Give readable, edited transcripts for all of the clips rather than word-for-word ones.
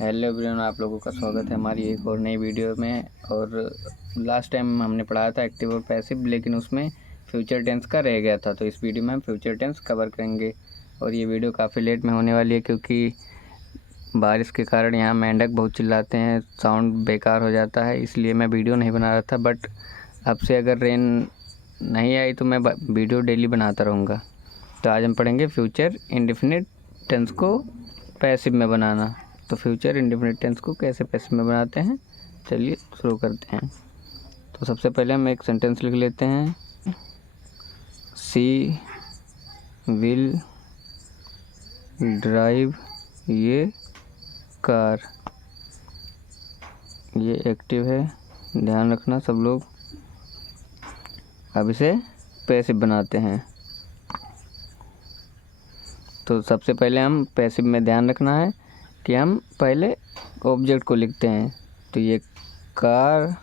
Hello everyone, आप लोगों का स्वागत है हमारी एक और नई वीडियो में। और लास्ट टाइम हमने पढ़ाया था एक्टिव और पैसिव, लेकिन उसमें फ्यूचर टेंस का रह गया था। तो इस वीडियो में हम फ्यूचर टेंस कवर करेंगे। और ये वीडियो काफ़ी लेट में होने वाली है क्योंकि बारिश के कारण यहाँ मेंढक बहुत चिल्लाते हैं, साउंड बेकार हो जाता है, इसलिए मैं वीडियो नहीं बना रहा था। बट अब से अगर रेन नहीं आई तो मैं वीडियो डेली बनाता रहूँगा। तो आज हम पढ़ेंगे फ्यूचर इंडेफिनिट टेंस को पैसिव में बनाना। तो फ्यूचर इंडेफिनिट टेंस को कैसे पैसिव में बनाते हैं, चलिए शुरू करते हैं। तो सबसे पहले हम एक सेंटेंस लिख लेते हैं। सी विल ड्राइव ये कार। ये एक्टिव है, ध्यान रखना सब लोग। अब इसे पैसिव बनाते हैं। तो सबसे पहले हम पैसिव में ध्यान रखना है कि हम पहले ऑब्जेक्ट को लिखते हैं। तो ये car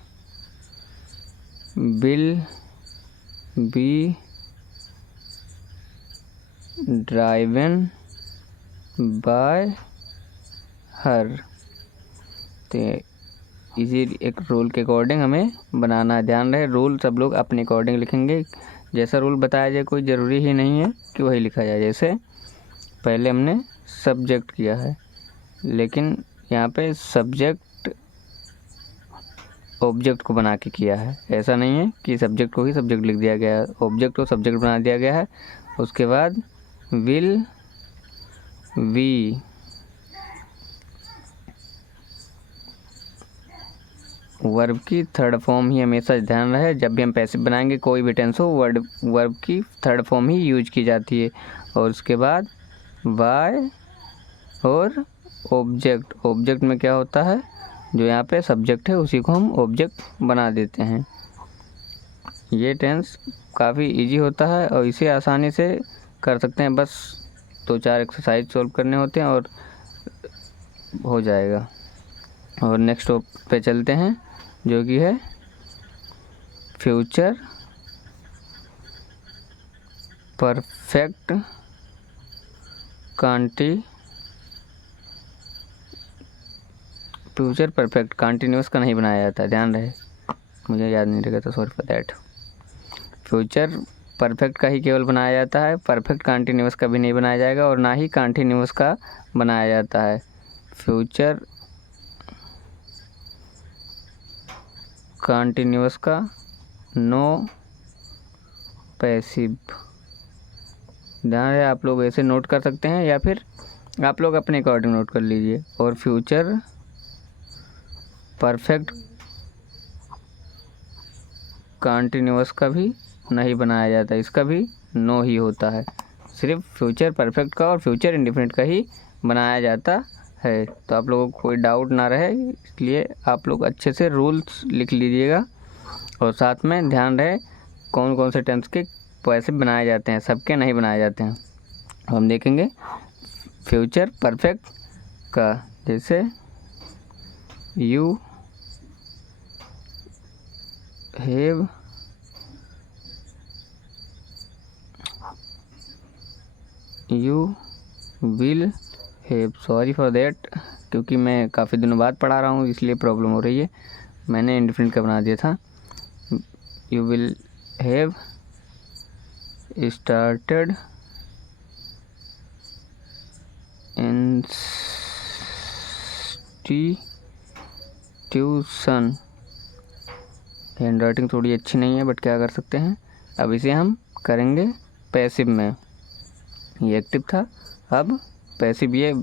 will be driven by हर। तो इसी एक रूल के अकॉर्डिंग हमें बनाना है। ध्यान रहे, रूल सब लोग अपने अकॉर्डिंग लिखेंगे। जैसा रूल बताया जाए कोई ज़रूरी ही नहीं है कि वही लिखा जाए। जैसे पहले हमने सब्जेक्ट किया है, लेकिन यहाँ पे सब्जेक्ट ऑब्जेक्ट को बना के किया है। ऐसा नहीं है कि सब्जेक्ट को ही सब्जेक्ट लिख दिया गया है, ऑब्जेक्ट को सब्जेक्ट बना दिया गया है। उसके बाद विल वी, वर्ब की थर्ड फॉर्म ही हमेशा ध्यान रहे। जब भी हम पैसिव बनाएंगे कोई भी टेंस हो, वर्ब की थर्ड फॉर्म ही यूज की जाती है। और उसके बाद बाय और ऑब्जेक्ट में क्या होता है, जो यहाँ पे सब्जेक्ट है उसी को हम ऑब्जेक्ट बना देते हैं। ये टेंस काफ़ी इजी होता है और इसे आसानी से कर सकते हैं। बस 2-4 एक्सरसाइज सॉल्व करने होते हैं और हो जाएगा। और नेक्स्ट पे चलते हैं, जो कि है future perfect future perfect continuous का नहीं बनाया जाता, ध्यान रहे। मुझे याद नहीं रहेगा तो sorry for that. Future perfect का ही केवल बनाया जाता है, परफेक्ट कंटिन्यूस का भी नहीं बनाया जाएगा और ना ही कंटिन्यूस का बनाया जाता है। फ्यूचर कंटिन्यूस का नो पैसिव। ध्यान है, आप लोग ऐसे नोट कर सकते हैं या फिर आप लोग अपने अकॉर्डिंग नोट कर लीजिए। और फ्यूचर परफेक्ट कंटिन्यूस का भी नहीं बनाया जाता, इसका भी नो ही होता है। सिर्फ फ्यूचर परफेक्ट का और फ्यूचर इंडेफिनिट का ही बनाया जाता है। तो आप लोगों को कोई डाउट ना रहे, इसलिए आप लोग अच्छे से रूल्स लिख लीजिएगा। और साथ में ध्यान रहे कौन कौन से टेंस के पैसिव बनाए जाते हैं, सबके नहीं बनाए जाते हैं। हम देखेंगे फ्यूचर परफेक्ट का, जैसे you have you will have, sorry for that, क्योंकि मैं काफ़ी दिनों बाद पढ़ा रहा हूँ इसलिए प्रॉब्लम हो रही है। मैंने इंडेफिनिट का बना दिया था। You will have started institution. Hand writing थोड़ी अच्छी नहीं है बट क्या कर सकते हैं। अब इसे हम करेंगे पैसिव में। ये एक्टिव था, अब पैसिव। ये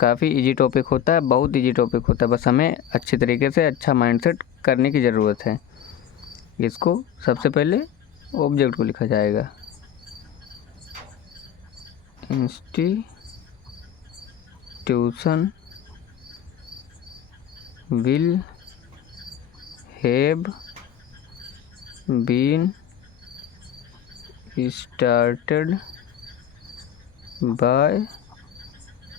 काफ़ी इजी टॉपिक होता है, बहुत इजी टॉपिक होता है। बस हमें अच्छे तरीके से अच्छा माइंडसेट करने की ज़रूरत है। इसको सबसे पहले ऑब्जेक्ट को लिखा जाएगा। Institution will have been started by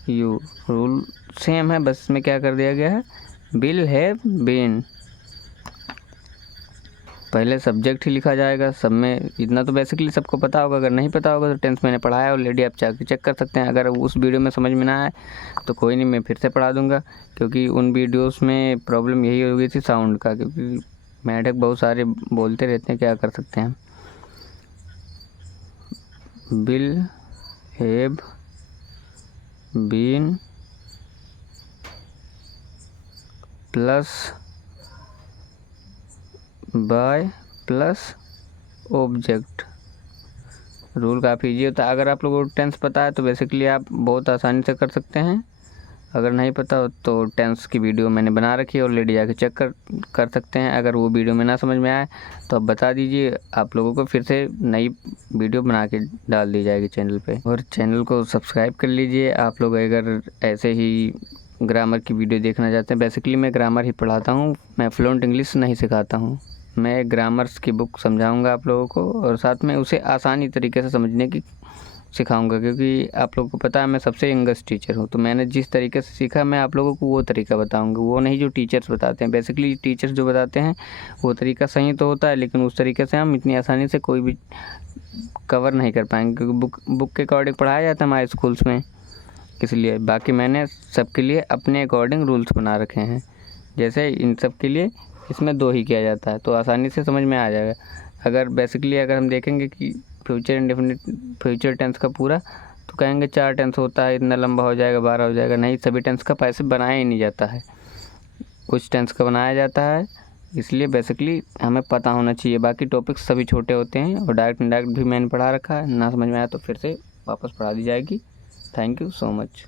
you. Rule same है, बस इसमें क्या कर दिया गया है, विल हैव बीन। पहले सब्जेक्ट ही लिखा जाएगा। सब में इतना तो बेसिकली सबको पता होगा, अगर नहीं पता होगा तो टेंस मैंने पढ़ाया ऑलरेडी, आप चेक कर सकते हैं। अगर उस वीडियो में समझ में ना आए तो कोई नहीं, मैं फिर से पढ़ा दूँगा, क्योंकि उन वीडियोस में प्रॉब्लम यही हो गई थी साउंड का, क्योंकि मेढक बहुत सारे बोलते रहते हैं, क्या कर सकते हैं। Will have been plus by plus object. Rule काफ़ी ईजी होता है। अगर आप लोगों को टेंस पता है तो बेसिकली आप बहुत आसानी से कर सकते हैं। अगर नहीं पता हो तो टेंस की वीडियो मैंने बना रखी है ऑलरेडी, जाके चेक कर सकते हैं। अगर वो वीडियो में ना समझ में आए तो आप बता दीजिए, आप लोगों को फिर से नई वीडियो बना के डाल दी जाएगी चैनल पे। और चैनल को सब्सक्राइब कर लीजिए आप लोग, अगर ऐसे ही ग्रामर की वीडियो देखना चाहते हैं। बेसिकली मैं ग्रामर ही पढ़ाता हूँ, मैं फ्लुएंट इंग्लिश नहीं सिखाता हूँ। मैं ग्रामर्स की बुक समझाऊंगा आप लोगों को, और साथ में उसे आसानी तरीके से समझने की सिखाऊंगा, क्योंकि आप लोगों को पता है मैं सबसे यंगेस्ट टीचर हूँ। तो मैंने जिस तरीके से सीखा मैं आप लोगों को वो तरीका बताऊंगा, वो नहीं जो टीचर्स बताते हैं। बेसिकली टीचर्स जो बताते हैं वो तरीका सही तो होता है, लेकिन उस तरीके से हम इतनी आसानी से कोई भी कवर नहीं कर पाएंगे, क्योंकि बुक के अकॉर्डिंग पढ़ाया जाता है हमारे स्कूल्स में, इसलिए। बाकी मैंने सबके लिए अपने अकॉर्डिंग रूल्स बना रखे हैं, जैसे इन सब के लिए इसमें 2 ही किया जाता है, तो आसानी से समझ में आ जाएगा। अगर बेसिकली अगर हम देखेंगे कि फ्यूचर इंडेफिनिट फ्यूचर टेंस का पूरा, तो कहेंगे 4 टेंस होता है, इतना लंबा हो जाएगा, 12 हो जाएगा। नहीं, सभी टेंस का पैसे बनाया ही नहीं जाता है, कुछ टेंस का बनाया जाता है, इसलिए बेसिकली हमें पता होना चाहिए। बाकी टॉपिक्स सभी छोटे होते हैं, और डायरेक्ट इनडायरेक्ट भी मैंने पढ़ा रखा है। ना समझ में आया तो फिर से वापस पढ़ा दी जाएगी। Thank you so much.